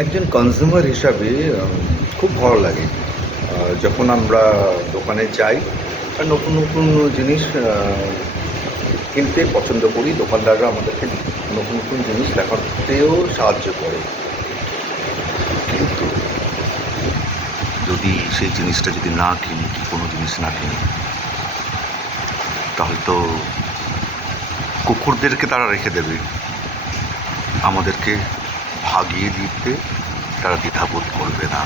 একজন কনজিউমার হিসাবে খুব ভালো লাগে যখন আমরা দোকানে যাই আর নতুন নতুন জিনিস কিনতে পছন্দ করি। দোকানদাররা আমাদেরকে নতুন নতুন জিনিস দেখাতেও সাহায্য করে। কিন্তু যদি সেই জিনিসটা যদি না কিনি, কি কোনো জিনিস না কিনি, তাহলে তো কুকুরদেরকে তারা রেখে দেবে, আমাদেরকে ভাগিয়ে দিতে তারা দ্বিধাবোধ করবে না।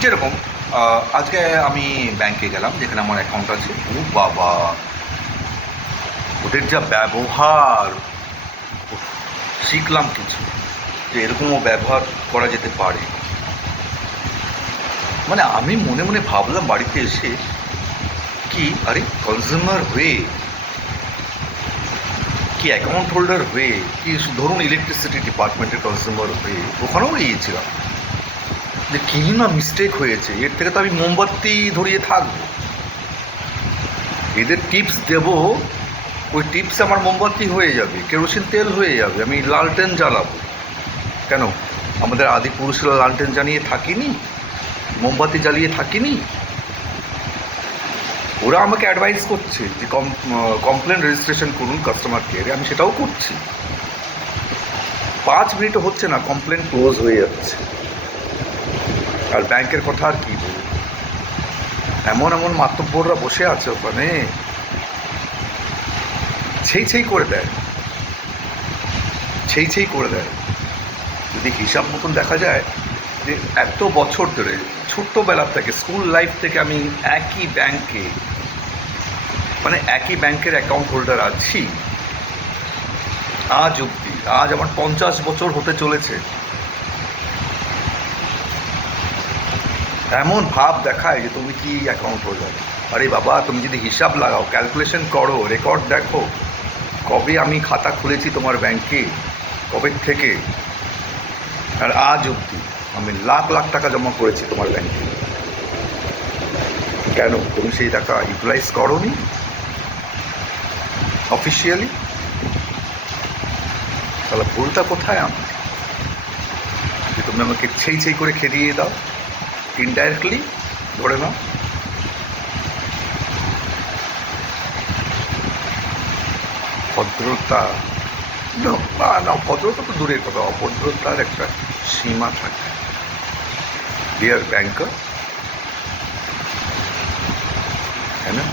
যেরকম আজকে আমি ব্যাংকে গেলাম, যেখানে আমার অ্যাকাউন্ট আছে। ও বাবা, ওদের যা ব্যবহার! শিখলাম কিছু, যে এরকমও ব্যবহার করা যেতে পারে। মানে আমি মনে মনে ভাবলাম বাড়িতে এসে, কি আরে কনজিউমার হয়ে, কি অ্যাকাউন্ট হোল্ডার হয়ে, কি ধরুন ইলেকট্রিসিটি ডিপার্টমেন্টের কনজিউমার হয়ে ওখানেও গিয়েছিলাম, যে কি না মিস্টেক হয়েছে, এর থেকে তো আমি মোমবাতি ধরিয়ে থাকবো, এদের টিপস দেব, ওই টিপস আমার মোমবাতি হয়ে যাবে, কেরোসিন তেল হয়ে যাবে, আমি লালটেন জ্বালাবো। কেন আমাদের আদি পুরুষরা লালটেন জ্বালিয়ে থাকিনি, মোমবাতি জ্বালিয়ে থাকিনি? ওরা আমাকে অ্যাডভাইস করছে যে কমপ্লেন রেজিস্ট্রেশন করুন কাস্টমার কেয়ারে, আমি সেটাও করছি। 5 মিনিটও হচ্ছে না, কমপ্লেন ক্লোজ হয়ে যাচ্ছে। আর ব্যাংকের কথা আর কি বলবো, এমন এমন মাতব্বররা বসে আছে ওখানে, ছেই ছেই করে দেয়, ছেই ছেই করে দেয়। যদি হিসাব মতন দেখা যায় যে এত বছর ধরে, ছোট্টবেলা থেকে, স্কুল লাইফ থেকে আমি একই ব্যাংকে, মানে একই ব্যাংকের অ্যাকাউন্ট হোল্ডার আছি আজ অবধি। আজ আমার 50 বছর হতে চলেছে। এমন ভাব দেখায় যে তুমি কি অ্যাকাউন্ট হোল্ডার। আরে বাবা, তুমি যদি হিসাব লাগাও, ক্যালকুলেশন করো, রেকর্ড দেখো, কবে আমি খাতা খুলেছি তোমার ব্যাংকে, কবে থেকে, আর আজ অবধি আমি লাখ লাখ টাকা জমা করেছি তোমার ব্যাংকে। কেন তুমি সেই টাকা ইউটিলাইজ করোনি অফিসিয়ালি? তাহলে ভুলটা কোথায় আমার, যে তুমি আমাকে ছেই ছেই করে খেদিয়ে দাও ইনডাইরেক্টলি, ধরে নাও। ভদ্রতা না, ভদ্রতা তো দূরের কথা, অভদ্রতার একটা সীমা থাকে। ডিয়ার ব্যাংকার, তাই না?